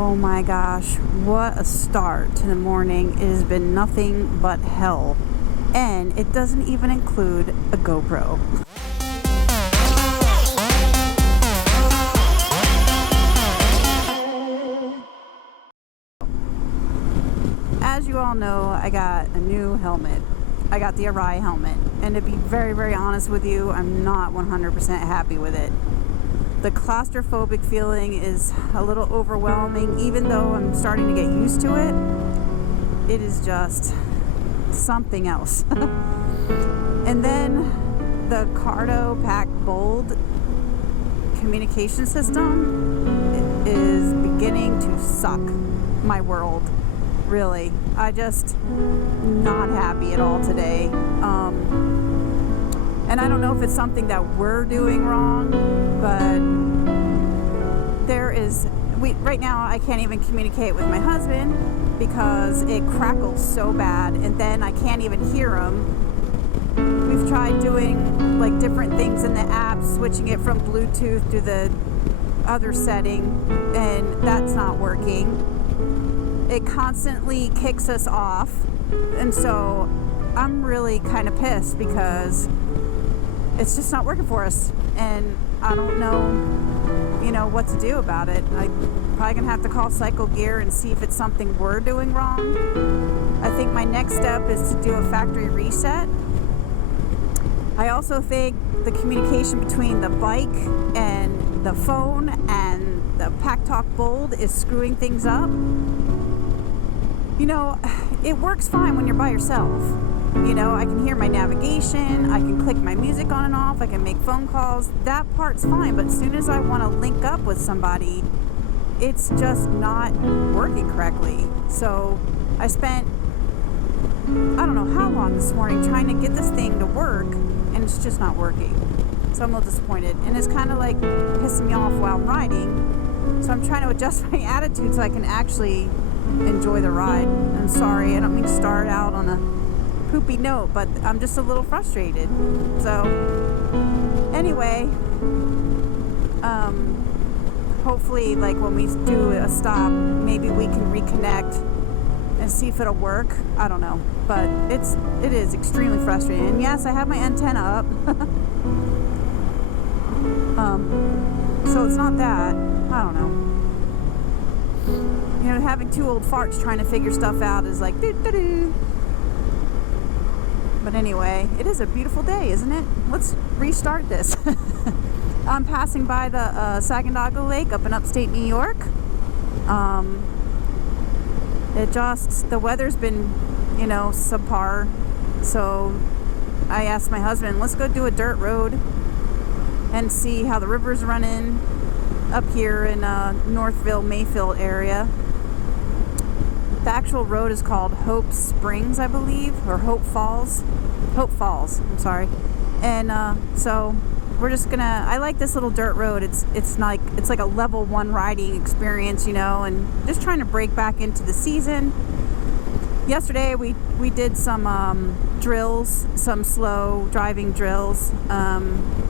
Oh my gosh, what a start to the morning. It has been nothing but hell. And it doesn't even include a GoPro. As you all know, I got a new helmet. I got the Erich helmet. And to be very, very honest with you, I'm not 100% happy with it. The claustrophobic feeling is a little overwhelming, even though I'm starting to get used to it. It is just something else. And then the Cardo Pack Bold communication system is beginning to suck my world. Really. I just not happy at all today. And I don't know if it's something that we're doing wrong, but right now I can't even communicate with my husband because it crackles so bad, and then I can't even hear him. We've tried doing like different things in the app, switching it from Bluetooth to the other setting, and that's not working. It constantly kicks us off, and so I'm really kind of pissed because it's just not working for us, and I don't know, what to do about it. I'm probably gonna have to call Cycle Gear and see if it's something we're doing wrong. I think my next step is to do a factory reset. I also think the communication between the bike and the phone and the Pack Talk Bold is screwing things up. It works fine when you're by yourself. I can hear my navigation, I can click my music on and off, I can make phone calls. That part's fine, but as soon as I want to link up with somebody, it's just not working correctly. So I spent, I don't know how long this morning trying to get this thing to work, and it's just not working. So I'm a little disappointed, and it's kind of like pissing me off while I'm riding. So I'm trying to adjust my attitude so I can actually enjoy the ride. I'm sorry, I don't mean to start out on a poopy note, but I'm just a little frustrated. So anyway, hopefully like when we do a stop, maybe we can reconnect and see if it'll work. I don't know, but it is extremely frustrating. And yes, I have my antenna up. So it's not that, I don't know. Having two old farts trying to figure stuff out is like doo-doo-doo. But anyway, it is a beautiful day, isn't it? Let's restart this. I'm passing by the Sacandaga Lake up in upstate New York. The weather's been, subpar. So I asked my husband, let's go do a dirt road and see how the river's running up here in Northville, Mayfield area. The actual road is called Hope Springs, I believe, or Hope Falls, I'm sorry. And so we're just gonna, I like this little dirt road. It's like a level 1 riding experience, and just trying to break back into the season. Yesterday we did some drills, some slow driving drills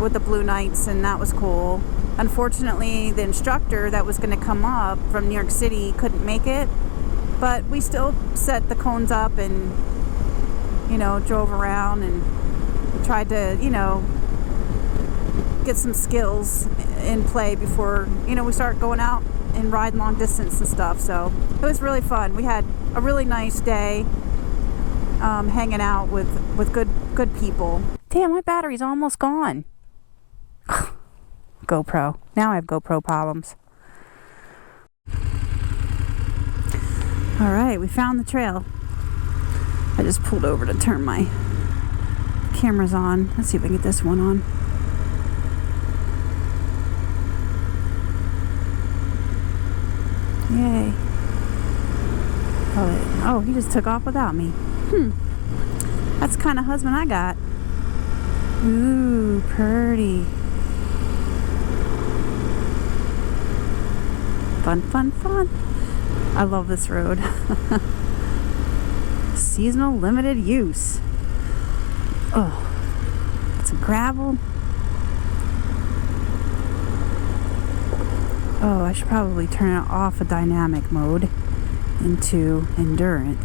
with the Blue Knights, and that was cool. Unfortunately, the instructor that was going to come up from New York City couldn't make it, but we still set the cones up and drove around and tried to get some skills in play before we start going out and ride long distance and stuff. So it was really fun. We had a really nice day hanging out with good people. Damn, my battery's almost gone. GoPro. Now I have GoPro problems. Alright, we found the trail. I just pulled over to turn my cameras on. Let's see if we can get this one on. Yay. Oh, he just took off without me. That's the kind of husband I got. Ooh, pretty. Fun, fun, fun. I love this road. Seasonal limited use. Oh, some gravel. Oh, I should probably turn it off a dynamic mode into enduro.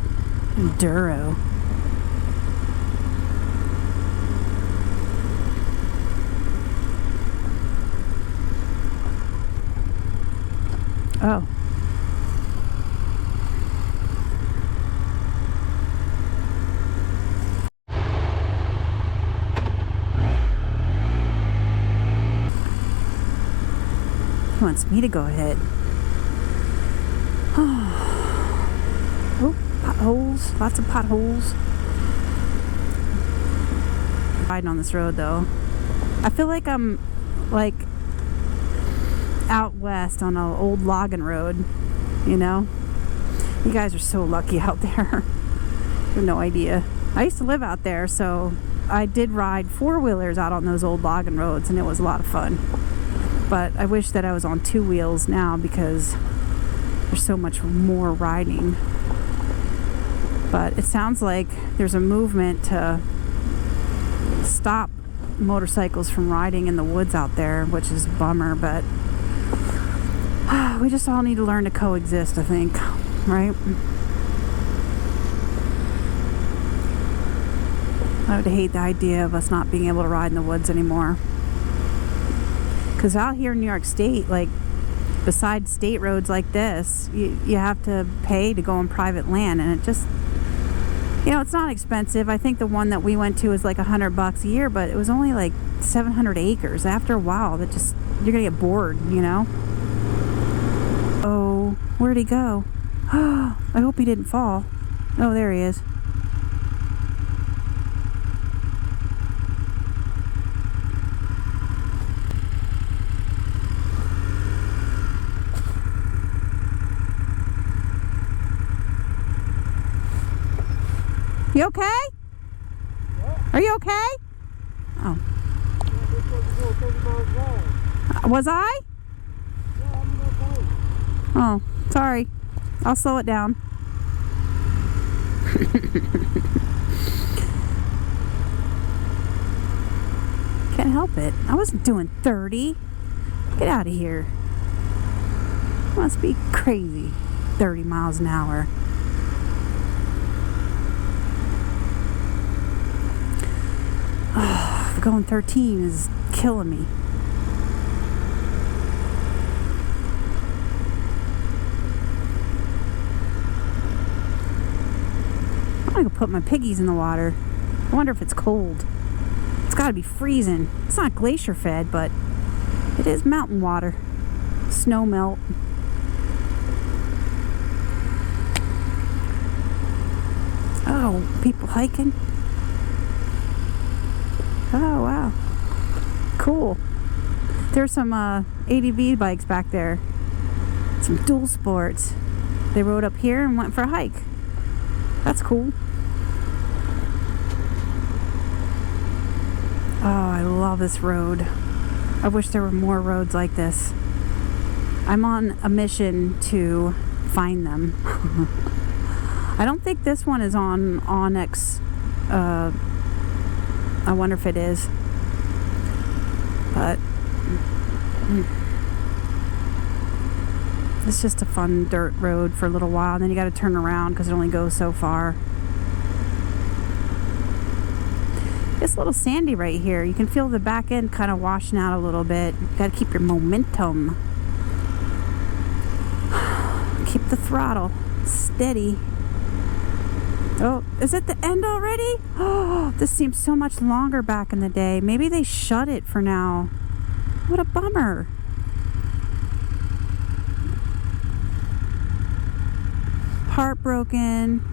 Oh. He wants me to go ahead. Oh, potholes. Lots of potholes. Riding on this road though. I feel like I'm like out west on an old logging road, you know? You guys are so lucky out there. You have no idea. I used to live out there, so I did ride four-wheelers out on those old logging roads, and it was a lot of fun. But I wish that I was on two wheels now because there's so much more riding. But it sounds like there's a movement to stop motorcycles from riding in the woods out there, which is a bummer, but we just all need to learn to coexist, I think, right? I would hate the idea of us not being able to ride in the woods anymore. Because out here in New York State, like, besides state roads like this, you have to pay to go on private land, and it just, you know, it's not expensive. I think the one that we went to was like $100 a year, but it was only like 700 acres. After a while, that just, you're gonna get bored, you know? Oh, where'd he go? I hope he didn't fall. Oh, there he is. You okay? What? Are you okay? Oh. Was I? Yeah, I'm okay. Oh, sorry. I'll slow it down. Can't help it. I wasn't doing 30. Get out of here. Must be crazy. 30 miles an hour. Oh, going 13 is killing me. I'm gonna go put my piggies in the water. I wonder if it's cold. It's gotta be freezing. It's not glacier fed, but it is mountain water. Snow melt. Oh, people hiking. Oh, wow. Cool. There's some ADV bikes back there. Some dual sports. They rode up here and went for a hike. That's cool. Oh, I love this road. I wish there were more roads like this. I'm on a mission to find them. I don't think this one is on Onyx. I wonder if it is. But it's just a fun dirt road for a little while. Then you got to turn around because it only goes so far. It's a little sandy right here. You can feel the back end kind of washing out a little bit. You got to keep your momentum. Keep the throttle steady. Oh, is it the end already? Oh, this seems so much longer back in the day. Maybe they shut it for now. What a bummer. Heartbroken.